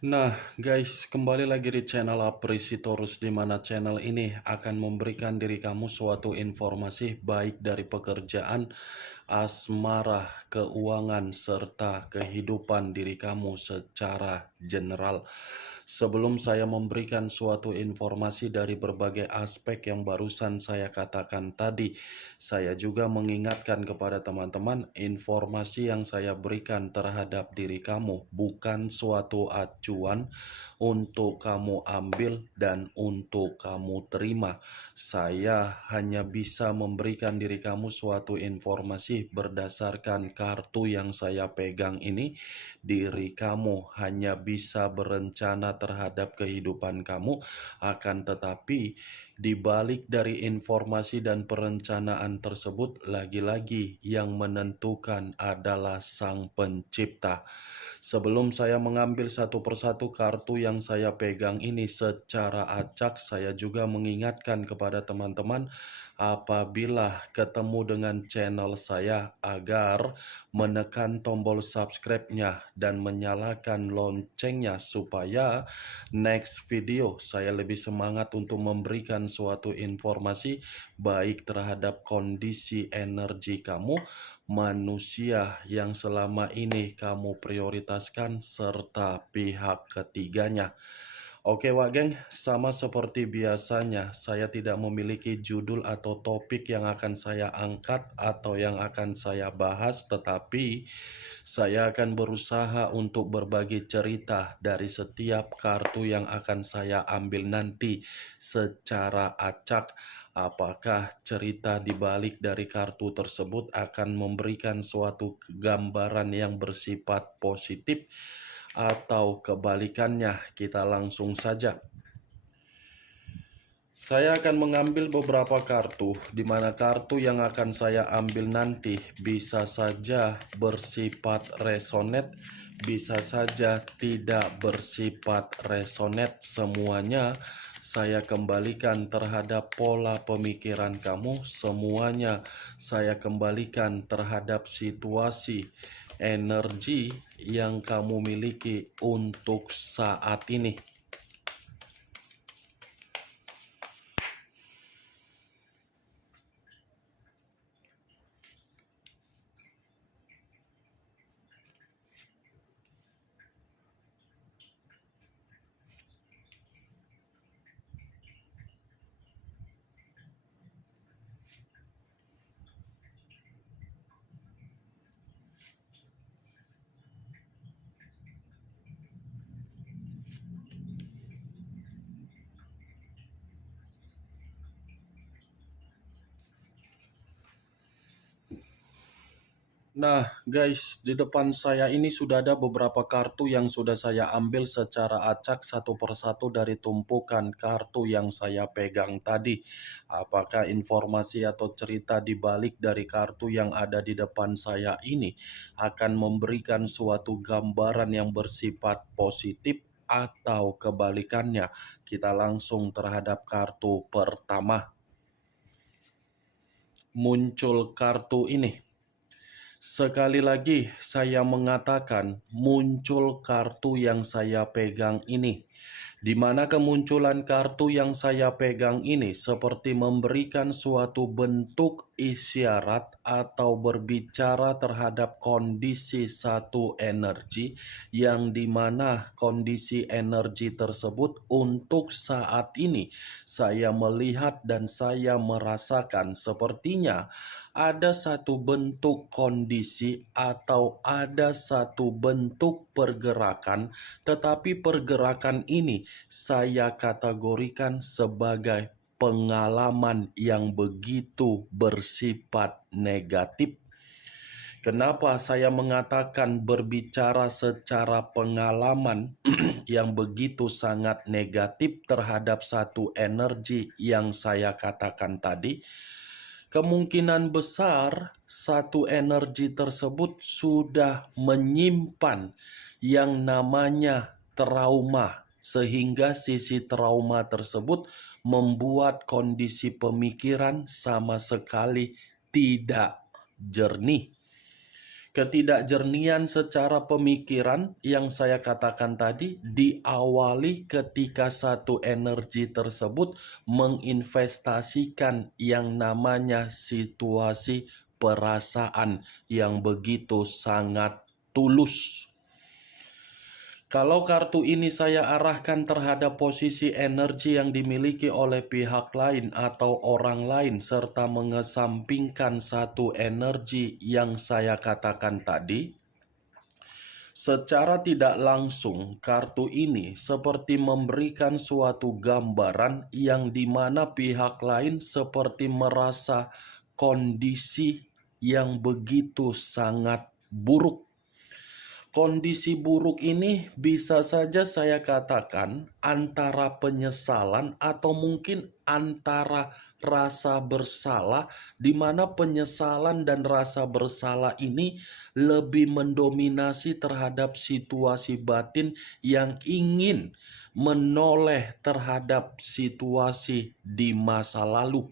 Nah, guys, kembali lagi di channel Aprisitorus, di mana channel ini akan memberikan diri kamu suatu informasi baik dari pekerjaan, asmara, keuangan, serta kehidupan diri kamu secara general. Sebelum saya memberikan suatu informasi dari berbagai aspek yang barusan saya katakan tadi, saya juga mengingatkan kepada teman-teman, informasi yang saya berikan terhadap diri kamu bukan suatu acuan untuk kamu ambil dan untuk kamu terima. Saya hanya bisa memberikan diri kamu suatu informasi berdasarkan kartu yang saya pegang ini. Diri kamu hanya bisa berencana terhadap kehidupan kamu, akan tetapi di balik dari informasi dan perencanaan tersebut, lagi-lagi yang menentukan adalah Sang Pencipta. Sebelum saya mengambil satu persatu kartu yang saya pegang ini secara acak, saya juga mengingatkan kepada teman-teman apabila ketemu dengan channel saya agar menekan tombol subscribe-nya dan menyalakan loncengnya supaya next video saya lebih semangat untuk memberikan suatu informasi baik terhadap kondisi energi kamu, manusia yang selama ini kamu prioritaskan, serta pihak ketiganya. Oke Wak Geng, sama seperti biasanya, saya tidak memiliki judul atau topik yang akan saya angkat atau yang akan saya bahas, tetapi saya akan berusaha untuk berbagi cerita dari setiap kartu yang akan saya ambil nanti secara acak. Apakah cerita di balik dari kartu tersebut akan memberikan suatu gambaran yang bersifat positif atau kebalikannya? Kita langsung saja. Saya akan mengambil beberapa kartu, di mana kartu yang akan saya ambil nanti bisa saja bersifat resonate, bisa saja tidak bersifat resonate. Semuanya saya kembalikan terhadap pola pemikiran kamu, semuanya saya kembalikan terhadap situasi energi yang kamu miliki untuk saat ini. Nah, guys, di depan saya ini sudah ada beberapa kartu yang sudah saya ambil secara acak satu persatu dari tumpukan kartu yang saya pegang tadi. Apakah informasi atau cerita di balik dari kartu yang ada di depan saya ini akan memberikan suatu gambaran yang bersifat positif atau kebalikannya? Kita langsung terhadap kartu pertama. Muncul kartu ini. Sekali lagi saya mengatakan muncul kartu yang saya pegang ini. Di mana kemunculan kartu yang saya pegang ini seperti memberikan suatu bentuk isyarat atau berbicara terhadap kondisi satu energi yang dimana kondisi energi tersebut untuk saat ini saya melihat dan saya merasakan sepertinya ada satu bentuk kondisi atau ada satu bentuk pergerakan, tetapi pergerakan ini saya kategorikan sebagai pengalaman yang begitu bersifat negatif. Kenapa saya mengatakan berbicara secara pengalaman yang begitu sangat negatif terhadap satu energi yang saya katakan tadi? Kemungkinan besar satu energi tersebut sudah menyimpan yang namanya trauma, sehingga sisi trauma tersebut membuat kondisi pemikiran sama sekali tidak jernih. Ketidakjernihan secara pemikiran yang saya katakan tadi diawali ketika satu energi tersebut menginvestasikan yang namanya situasi perasaan yang begitu sangat tulus. Kalau kartu ini saya arahkan terhadap posisi energi yang dimiliki oleh pihak lain atau orang lain, serta mengesampingkan satu energi yang saya katakan tadi, secara tidak langsung kartu ini seperti memberikan suatu gambaran yang dimana pihak lain seperti merasa kondisi yang begitu sangat buruk. Kondisi buruk ini bisa saja saya katakan antara penyesalan atau mungkin antara rasa bersalah, di mana penyesalan dan rasa bersalah ini lebih mendominasi terhadap situasi batin yang ingin menoleh terhadap situasi di masa lalu.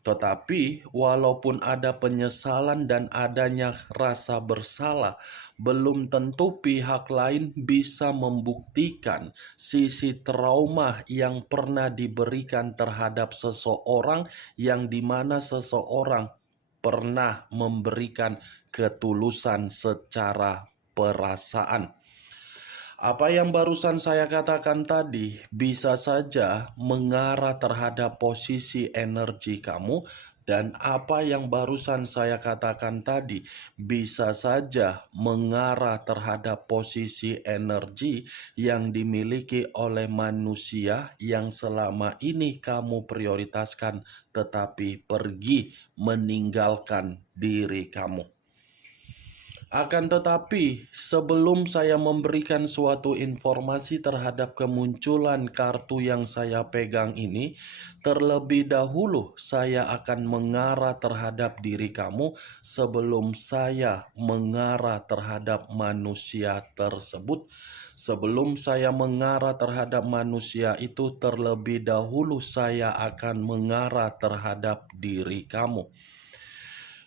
Tetapi walaupun ada penyesalan dan adanya rasa bersalah, belum tentu pihak lain bisa membuktikan sisi trauma yang pernah diberikan terhadap seseorang, yang dimana seseorang pernah memberikan ketulusan secara perasaan. Apa yang barusan saya katakan tadi bisa saja mengarah terhadap posisi energi kamu, dan apa yang barusan saya katakan tadi bisa saja mengarah terhadap posisi energi yang dimiliki oleh manusia yang selama ini kamu prioritaskan tetapi pergi meninggalkan diri kamu. Akan tetapi, sebelum saya memberikan suatu informasi terhadap kemunculan kartu yang saya pegang ini, terlebih dahulu saya akan mengarah terhadap diri kamu sebelum saya mengarah terhadap manusia tersebut. Sebelum saya mengarah terhadap manusia itu, terlebih dahulu saya akan mengarah terhadap diri kamu.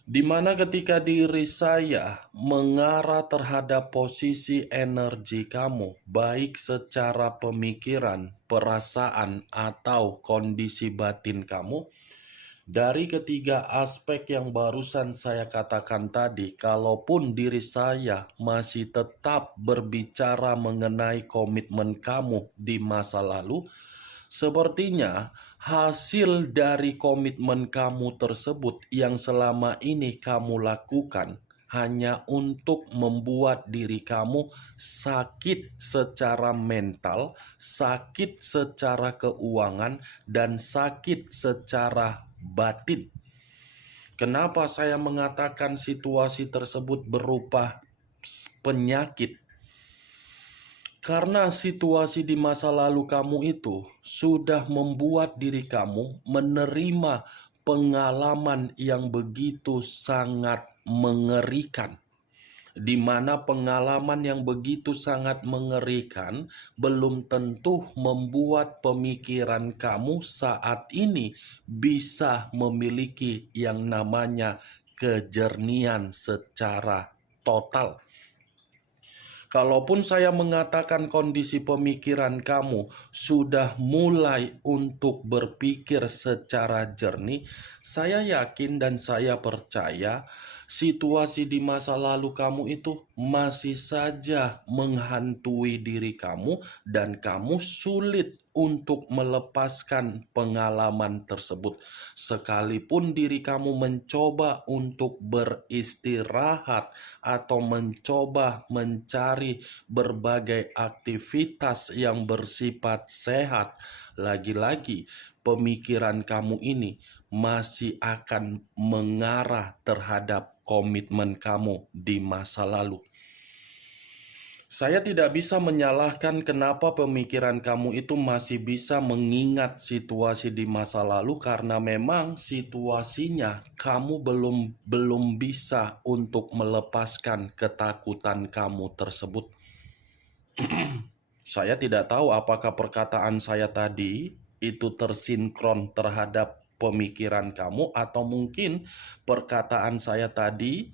Di mana ketika diri saya mengarah terhadap posisi energi kamu, baik secara pemikiran, perasaan, atau kondisi batin kamu, dari ketiga aspek yang barusan saya katakan tadi, kalaupun diri saya masih tetap berbicara mengenai komitmen kamu di masa lalu, sepertinya hasil dari komitmen kamu tersebut yang selama ini kamu lakukan hanya untuk membuat diri kamu sakit secara mental, sakit secara keuangan, dan sakit secara batin. Kenapa saya mengatakan situasi tersebut berupa penyakit? Karena situasi di masa lalu kamu itu sudah membuat diri kamu menerima pengalaman yang begitu sangat mengerikan, di mana pengalaman yang begitu sangat mengerikan belum tentu membuat pemikiran kamu saat ini bisa memiliki yang namanya kejernihan secara total. Kalaupun saya mengatakan kondisi pemikiran kamu sudah mulai untuk berpikir secara jernih, saya yakin dan saya percaya situasi di masa lalu kamu itu masih saja menghantui diri kamu dan kamu sulit untuk melepaskan pengalaman tersebut. Sekalipun diri kamu mencoba untuk beristirahat atau mencoba mencari berbagai aktivitas yang bersifat sehat, lagi-lagi pemikiran kamu ini masih akan mengarah terhadap komitmen kamu di masa lalu. Saya tidak bisa menyalahkan kenapa pemikiran kamu itu masih bisa mengingat situasi di masa lalu, karena memang situasinya kamu belum bisa untuk melepaskan ketakutan kamu tersebut. Saya tidak tahu apakah perkataan saya tadi itu tersinkron terhadap pemikiran kamu, atau mungkin perkataan saya tadi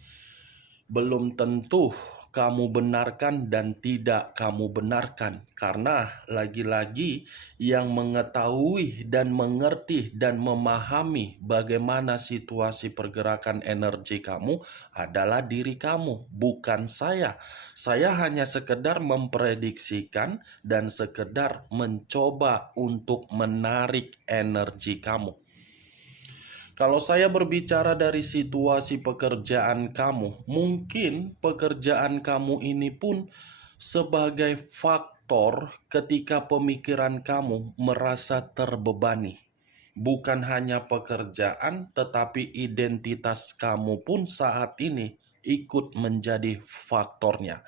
belum tentu kamu benarkan dan tidak kamu benarkan, karena lagi-lagi yang mengetahui dan mengerti dan memahami bagaimana situasi pergerakan energi kamu adalah diri kamu, bukan saya. Saya hanya sekedar memprediksikan dan sekedar mencoba untuk menarik energi kamu. Kalau saya berbicara dari situasi pekerjaan kamu, mungkin pekerjaan kamu ini pun sebagai faktor ketika pemikiran kamu merasa terbebani. Bukan hanya pekerjaan, tetapi identitas kamu pun saat ini ikut menjadi faktornya.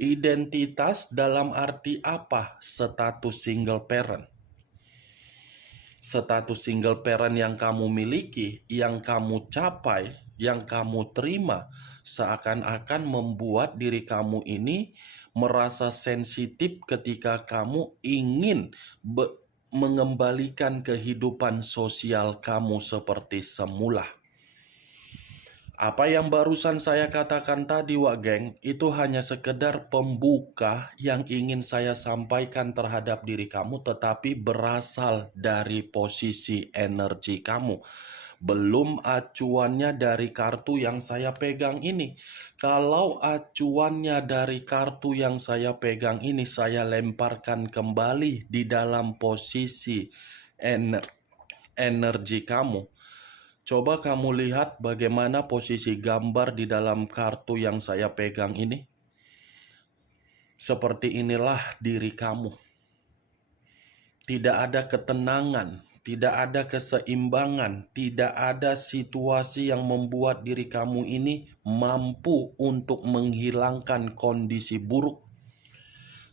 Identitas dalam arti apa? Status single parent. Status single parent yang kamu miliki, yang kamu capai, yang kamu terima, seakan-akan membuat diri kamu ini merasa sensitif ketika kamu ingin mengembalikan kehidupan sosial kamu seperti semula. Apa yang barusan saya katakan tadi, Wak Geng, itu hanya sekedar pembuka yang ingin saya sampaikan terhadap diri kamu, tetapi berasal dari posisi energi kamu. Belum acuannya dari kartu yang saya pegang ini. Kalau acuannya dari kartu yang saya pegang ini, saya lemparkan kembali di dalam posisi energi kamu. Coba kamu lihat bagaimana posisi gambar di dalam kartu yang saya pegang ini. Seperti inilah diri kamu. Tidak ada ketenangan, tidak ada keseimbangan, tidak ada situasi yang membuat diri kamu ini mampu untuk menghilangkan kondisi buruk.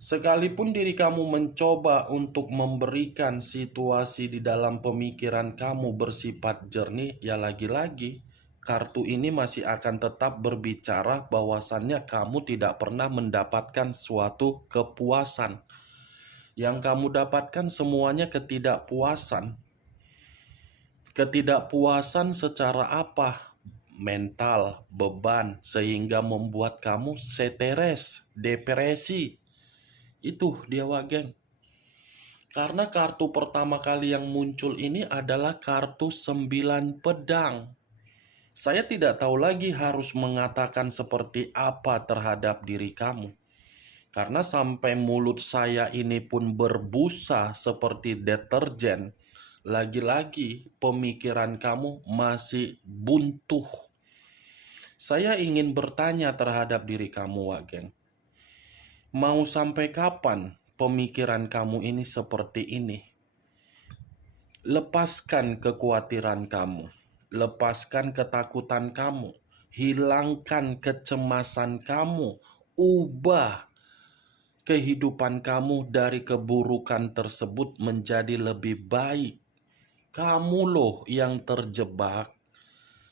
Sekalipun diri kamu mencoba untuk memberikan situasi di dalam pemikiran kamu bersifat jernih, ya lagi-lagi kartu ini masih akan tetap berbicara bahwasannya kamu tidak pernah mendapatkan suatu kepuasan. Yang kamu dapatkan semuanya ketidakpuasan. Ketidakpuasan secara apa? Mental, beban, sehingga membuat kamu stres, depresi. Itu dia, Wak Geng. Karena kartu pertama kali yang muncul ini adalah kartu 9 pedang. Saya tidak tahu lagi harus mengatakan seperti apa terhadap diri kamu. Karena sampai mulut saya ini pun berbusa seperti deterjen, lagi-lagi pemikiran kamu masih buntu. Saya ingin bertanya terhadap diri kamu, Wak Geng. Mau sampai kapan pemikiran kamu ini seperti ini? Lepaskan kekhawatiran kamu, lepaskan ketakutan kamu, hilangkan kecemasan kamu, ubah kehidupan kamu dari keburukan tersebut menjadi lebih baik. Kamu loh yang terjebak.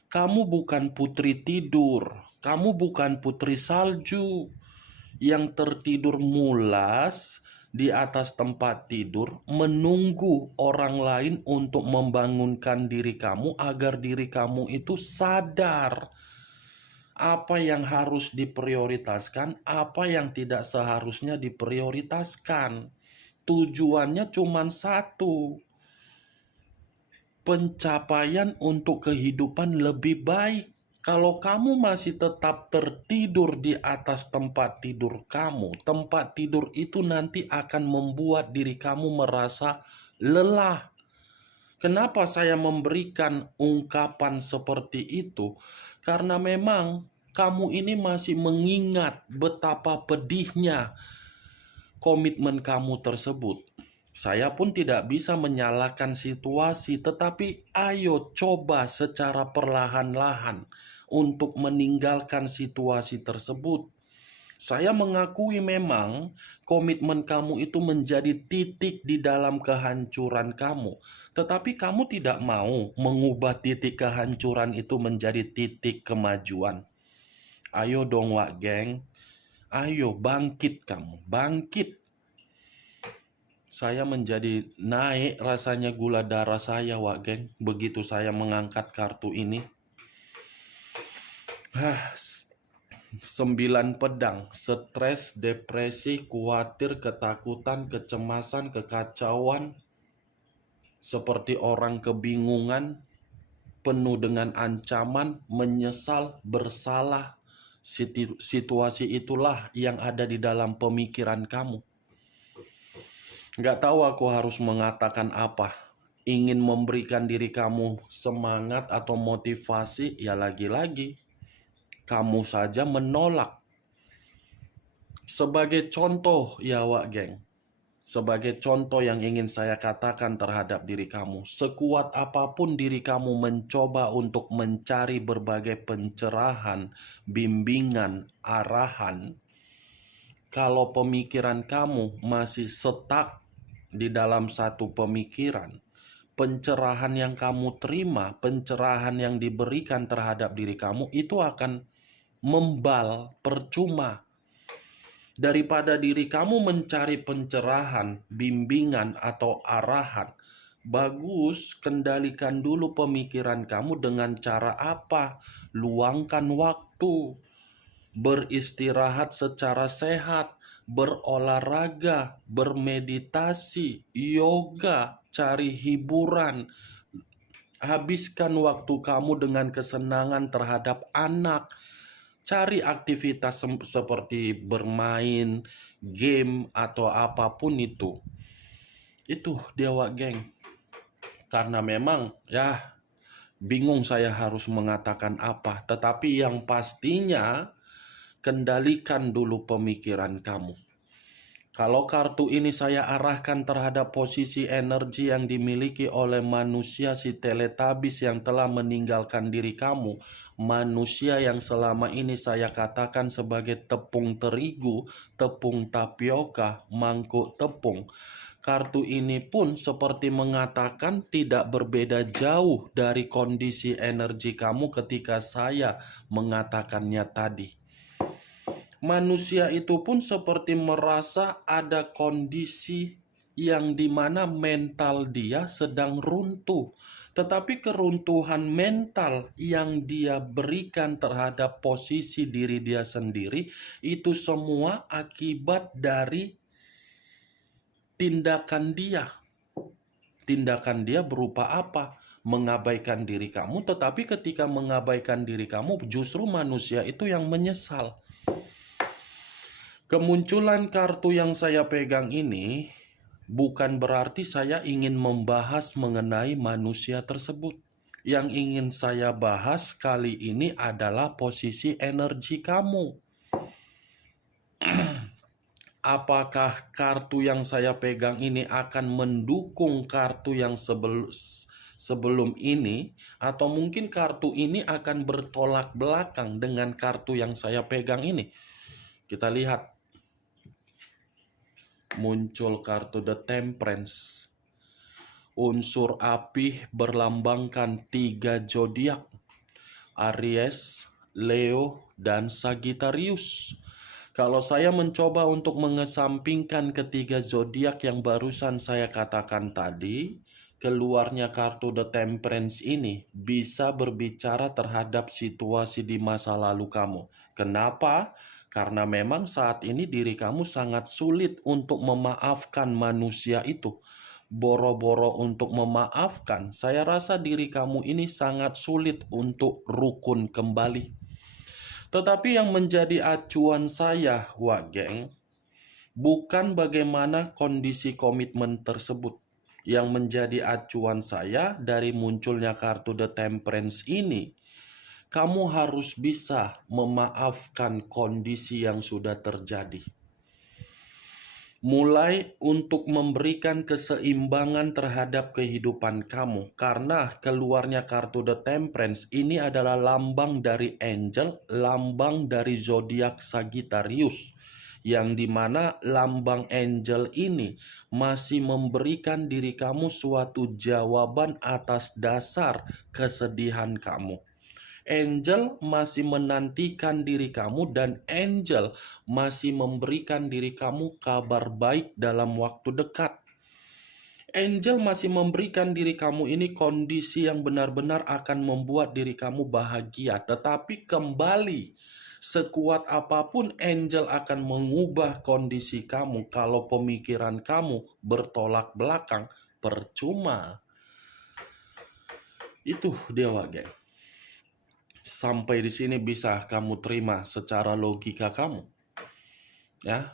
Kamu bukan putri tidur, kamu bukan putri salju yang tertidur mulas di atas tempat tidur, menunggu orang lain untuk membangunkan diri kamu agar diri kamu itu sadar apa yang harus diprioritaskan, apa yang tidak seharusnya diprioritaskan. Tujuannya cuma satu, pencapaian untuk kehidupan lebih baik. Kalau kamu masih tetap tertidur di atas tempat tidur kamu, tempat tidur itu nanti akan membuat diri kamu merasa lelah. Kenapa saya memberikan ungkapan seperti itu? Karena memang kamu ini masih mengingat betapa pedihnya komitmen kamu tersebut. Saya pun tidak bisa menyalahkan situasi, tetapi ayo coba secara perlahan-lahan untuk meninggalkan situasi tersebut. Saya mengakui memang komitmen kamu itu menjadi titik di dalam kehancuran kamu. Tetapi kamu tidak mau mengubah titik kehancuran itu menjadi titik kemajuan. Ayo dong, Wak Geng. Ayo bangkit kamu, bangkit. Saya menjadi naik rasanya gula darah saya, Wak Geng, begitu saya mengangkat kartu ini. 9 pedang, stres, depresi, khawatir, ketakutan, kecemasan, kekacauan, seperti orang kebingungan, penuh dengan ancaman, menyesal, bersalah. Situasi itulah yang ada di dalam pemikiran kamu. Nggak tahu aku harus mengatakan apa. Ingin memberikan diri kamu semangat atau motivasi, ya lagi-lagi kamu saja menolak. Sebagai contoh ya Wak Geng, sebagai contoh yang ingin saya katakan terhadap diri kamu, sekuat apapun diri kamu mencoba untuk mencari berbagai pencerahan, bimbingan, arahan, kalau pemikiran kamu masih stuck di dalam satu pemikiran, pencerahan yang kamu terima, pencerahan yang diberikan terhadap diri kamu itu akan membal, percuma. Daripada diri kamu mencari pencerahan, bimbingan, atau arahan, bagus kendalikan dulu pemikiran kamu dengan cara apa? Luangkan waktu, beristirahat secara sehat, berolahraga, bermeditasi, yoga, cari hiburan. Habiskan waktu kamu dengan kesenangan terhadap anak. Cari aktivitas seperti bermain, game, atau apapun itu. Itu dia Wak Geng. Karena memang ya bingung saya harus mengatakan apa. Tetapi yang pastinya kendalikan dulu pemikiran kamu. Kalau kartu ini saya arahkan terhadap posisi energi yang dimiliki oleh manusia si teletabis yang telah meninggalkan diri kamu, manusia yang selama ini saya katakan sebagai tepung terigu, tepung tapioka, mangkuk tepung. Kartu ini pun seperti mengatakan tidak berbeda jauh dari kondisi energi kamu ketika saya mengatakannya tadi. Manusia itu pun seperti merasa ada kondisi yang dimana mental dia sedang runtuh. Tetapi keruntuhan mental yang dia berikan terhadap posisi diri dia sendiri, itu semua akibat dari tindakan dia. Tindakan dia berupa apa? Mengabaikan diri kamu, tetapi ketika mengabaikan diri kamu, justru manusia itu yang menyesal. Kemunculan kartu yang saya pegang ini bukan berarti saya ingin membahas mengenai manusia tersebut. Yang ingin saya bahas kali ini adalah posisi energi kamu. Apakah kartu yang saya pegang ini akan mendukung kartu yang sebelum ini, atau mungkin kartu ini akan bertolak belakang dengan kartu yang saya pegang ini? Kita lihat. Muncul kartu The Temperance. Unsur api berlambangkan 3 zodiak, Aries, Leo, dan Sagittarius. Kalau saya mencoba untuk mengesampingkan ketiga zodiak yang barusan saya katakan tadi, keluarnya kartu The Temperance ini bisa berbicara terhadap situasi di masa lalu kamu. Kenapa? Karena memang saat ini diri kamu sangat sulit untuk memaafkan manusia itu. Boro-boro untuk memaafkan, saya rasa diri kamu ini sangat sulit untuk rukun kembali. Tetapi yang menjadi acuan saya, Wak Geng, bukan bagaimana kondisi komitmen tersebut. Yang menjadi acuan saya dari munculnya kartu The Temperance ini, kamu harus bisa memaafkan kondisi yang sudah terjadi. Mulai untuk memberikan keseimbangan terhadap kehidupan kamu. Karena keluarnya kartu The Temperance ini adalah lambang dari angel, lambang dari zodiak Sagittarius. Yang dimana lambang angel ini masih memberikan diri kamu suatu jawaban atas dasar kesedihan kamu. Angel masih menantikan diri kamu dan angel masih memberikan diri kamu kabar baik dalam waktu dekat. Angel masih memberikan diri kamu ini kondisi yang benar-benar akan membuat diri kamu bahagia. Tetapi kembali Sekuat apapun angel akan mengubah kondisi kamu, kalau pemikiran kamu bertolak belakang, percuma. Itu dia, geng. Sampai di sini bisa kamu terima secara logika kamu, ya.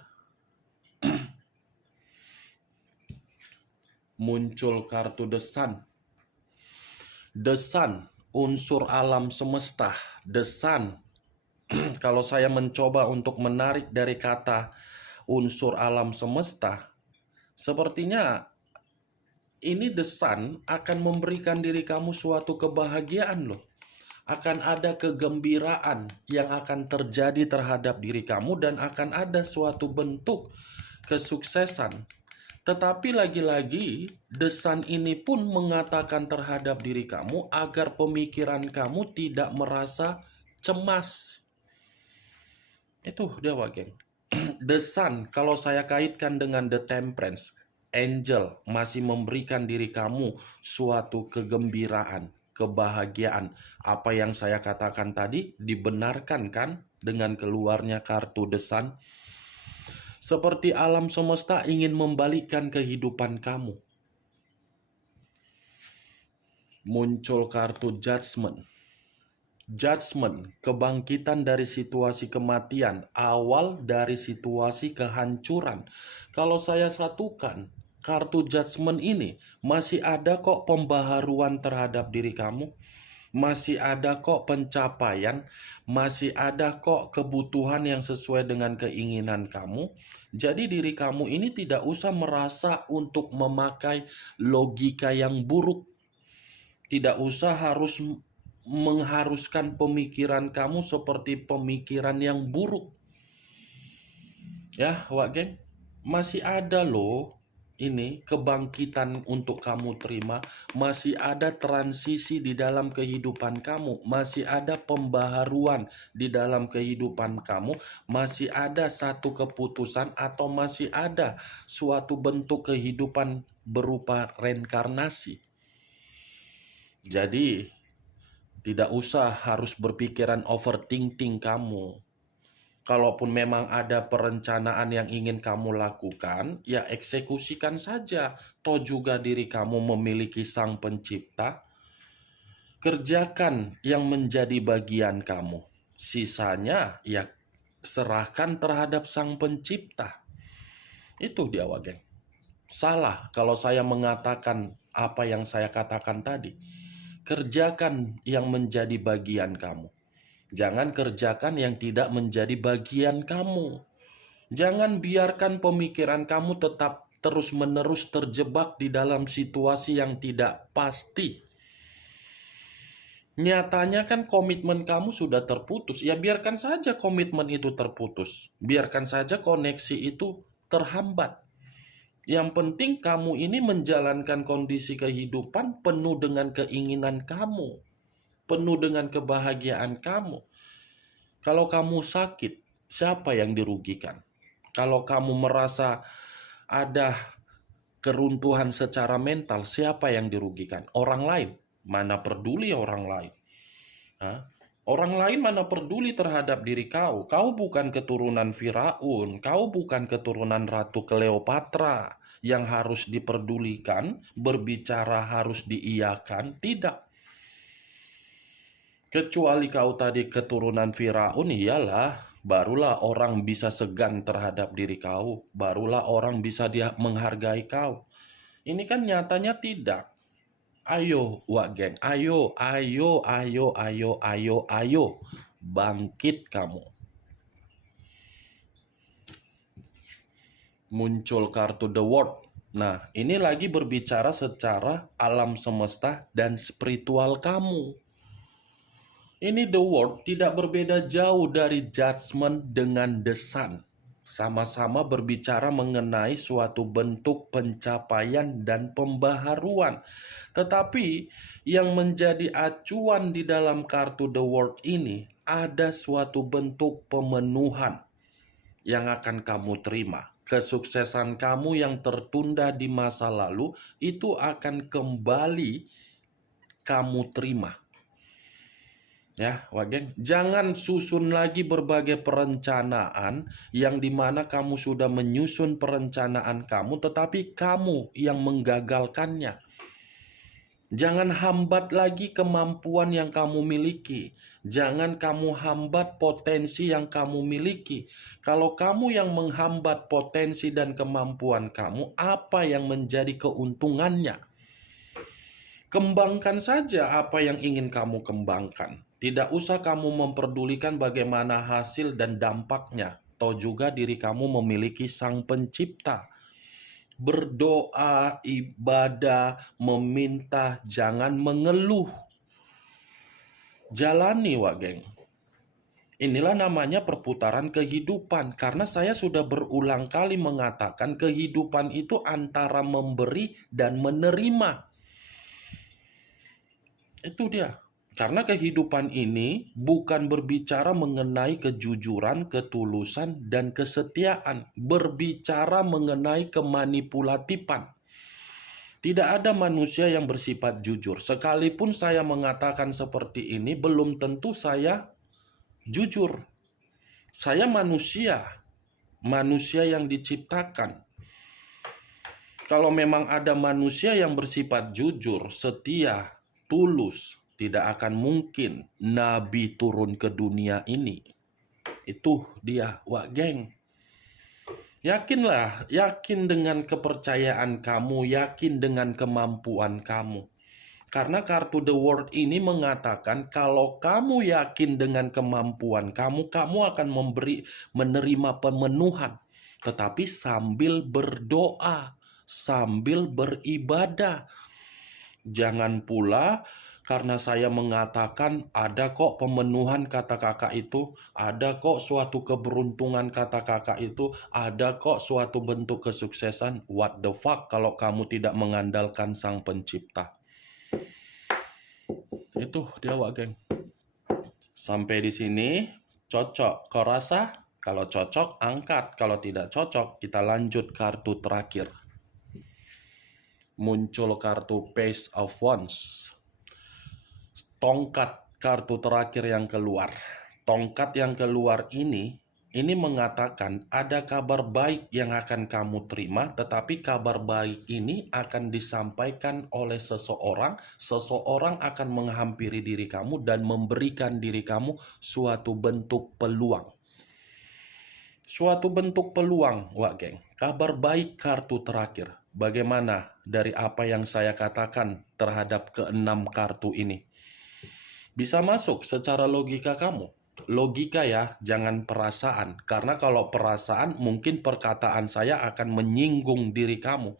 Muncul kartu The Sun. The Sun, unsur alam semesta. The Sun, kalau saya mencoba untuk menarik dari kata unsur alam semesta, sepertinya ini The Sun akan memberikan diri kamu suatu kebahagiaan loh. Akan ada kegembiraan yang akan terjadi terhadap diri kamu dan akan ada suatu bentuk kesuksesan. Tetapi lagi-lagi, The Sun ini pun mengatakan terhadap diri kamu agar pemikiran kamu tidak merasa cemas. Itu dia, geng. The Sun, kalau saya kaitkan dengan The Temperance, angel masih memberikan diri kamu suatu kegembiraan, kebahagiaan. Apa yang saya katakan tadi dibenarkan kan dengan keluarnya kartu The Sun? Seperti alam semesta ingin membalikkan kehidupan kamu. Muncul kartu Judgment. Judgment, kebangkitan dari situasi kematian, awal dari situasi kehancuran. Kalau saya satukan, kartu Judgment ini masih ada kok pembaharuan terhadap diri kamu. Masih ada kok pencapaian, masih ada kok kebutuhan yang sesuai dengan keinginan kamu. Jadi diri kamu ini tidak usah merasa untuk memakai logika yang buruk. Tidak usah harus mengharuskan pemikiran kamu seperti pemikiran yang buruk. Ya, geng, masih ada loh ini kebangkitan untuk kamu terima, masih ada transisi di dalam kehidupan kamu, masih ada pembaharuan di dalam kehidupan kamu, masih ada satu keputusan atau masih ada suatu bentuk kehidupan berupa reinkarnasi. Jadi, tidak usah harus berpikiran overthinking kamu. Kalaupun memang ada perencanaan yang ingin kamu lakukan, ya eksekusikan saja. Toh juga diri kamu memiliki Sang Pencipta. Kerjakan yang menjadi bagian kamu. Sisanya ya serahkan terhadap Sang Pencipta. Itu dia, geng. Salah kalau saya mengatakan apa yang saya katakan tadi. Kerjakan yang menjadi bagian kamu. Jangan kerjakan yang tidak menjadi bagian kamu. Jangan biarkan pemikiran kamu tetap terus-menerus terjebak di dalam situasi yang tidak pasti. Nyatanya kan komitmen kamu sudah terputus. Ya biarkan saja komitmen itu terputus. Biarkan saja koneksi itu terhambat. Yang penting kamu ini menjalankan kondisi kehidupan penuh dengan keinginan kamu. Penuh dengan kebahagiaan kamu. Kalau kamu sakit, siapa yang dirugikan? Kalau kamu merasa ada keruntuhan secara mental, siapa yang dirugikan? Orang lain. Mana peduli orang lain? Hah? Orang lain mana peduli terhadap diri kau? Kau bukan keturunan Firaun, kau bukan keturunan Ratu Kleopatra yang harus diperdulikan, berbicara harus diiyakan, tidak. Kecuali kau tadi keturunan Firaun, iyalah, barulah orang bisa segan terhadap diri kau, barulah orang bisa dia menghargai kau. Ini kan nyatanya tidak. Ayo, geng, ayo, ayo, ayo, ayo, ayo, ayo, bangkit kamu. Muncul kartu The World. Nah, ini lagi berbicara secara alam semesta dan spiritual kamu. Ini The World tidak berbeda jauh dari Judgment dengan The Sun. Sama-sama berbicara mengenai suatu bentuk pencapaian dan pembaharuan. Tetapi yang menjadi acuan di dalam kartu The World ini ada suatu bentuk pemenuhan yang akan kamu terima. Kesuksesan kamu yang tertunda di masa lalu itu akan kembali kamu terima. Ya, Wak Geng, jangan susun lagi berbagai perencanaan yang dimana kamu sudah menyusun perencanaan kamu, tetapi kamu yang menggagalkannya. Jangan hambat lagi kemampuan yang kamu miliki. Jangan kamu hambat potensi yang kamu miliki. Kalau kamu yang menghambat potensi dan kemampuan kamu, apa yang menjadi keuntungannya? Kembangkan saja apa yang ingin kamu kembangkan. Tidak usah kamu memperdulikan bagaimana hasil dan dampaknya. Toh juga diri kamu memiliki Sang Pencipta. Berdoa, ibadah, meminta, jangan mengeluh. Jalani, Wak Geng. Inilah namanya perputaran kehidupan. Karena saya sudah berulang kali mengatakan kehidupan itu antara memberi dan menerima. Itu dia. Karena kehidupan ini bukan berbicara mengenai kejujuran, ketulusan, dan kesetiaan. Berbicara mengenai kemanipulatifan. Tidak ada manusia yang bersifat jujur. Sekalipun saya mengatakan seperti ini, belum tentu saya jujur. Saya manusia. Manusia yang diciptakan. Kalau memang ada manusia yang bersifat jujur, setia, tulus, tidak akan mungkin Nabi turun ke dunia ini. Itu dia, Wak Geng. Yakinlah, yakin dengan kepercayaan kamu, yakin dengan kemampuan kamu. Karena kartu The World ini mengatakan kalau kamu yakin dengan kemampuan kamu, kamu akan menerima pemenuhan. Tetapi sambil berdoa, sambil beribadah. Jangan pula karena saya mengatakan ada kok pemenuhan kata kakak itu, ada kok suatu keberuntungan kata kakak itu, ada kok suatu bentuk kesuksesan. What the fuck kalau kamu tidak mengandalkan Sang Pencipta. Itu dia, Wak Geng. Sampai di sini cocok. Kau rasa? Kalau cocok angkat, kalau tidak cocok kita lanjut kartu terakhir. Muncul kartu Page of Wands. Tongkat kartu terakhir yang keluar. Tongkat yang keluar ini mengatakan ada kabar baik yang akan kamu terima, tetapi kabar baik ini akan disampaikan oleh seseorang. Seseorang akan menghampiri diri kamu dan memberikan diri kamu suatu bentuk peluang. Suatu bentuk peluang, Wak Geng. Kabar baik kartu terakhir. Bagaimana dari apa yang saya katakan terhadap keenam kartu ini? Bisa masuk secara logika kamu. Logika ya, jangan perasaan. Karena kalau perasaan, mungkin perkataan saya akan menyinggung diri kamu.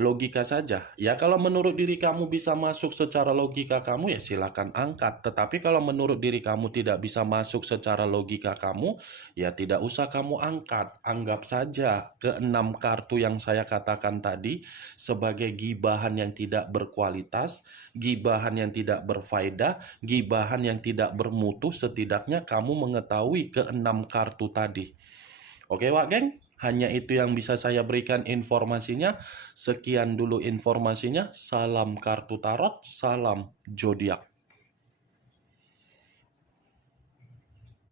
Logika saja. Ya kalau menurut diri kamu bisa masuk secara logika kamu, ya silakan angkat. Tetapi kalau menurut diri kamu tidak bisa masuk secara logika kamu, ya tidak usah kamu angkat. Anggap saja keenam kartu yang saya katakan tadi sebagai gibahan yang tidak berkualitas, gibahan yang tidak berfaedah, gibahan yang tidak bermutu. Setidaknya kamu mengetahui keenam kartu tadi. Oke, Wak Geng? Hanya itu yang bisa saya berikan informasinya. Sekian dulu informasinya. Salam kartu tarot, salam zodiak.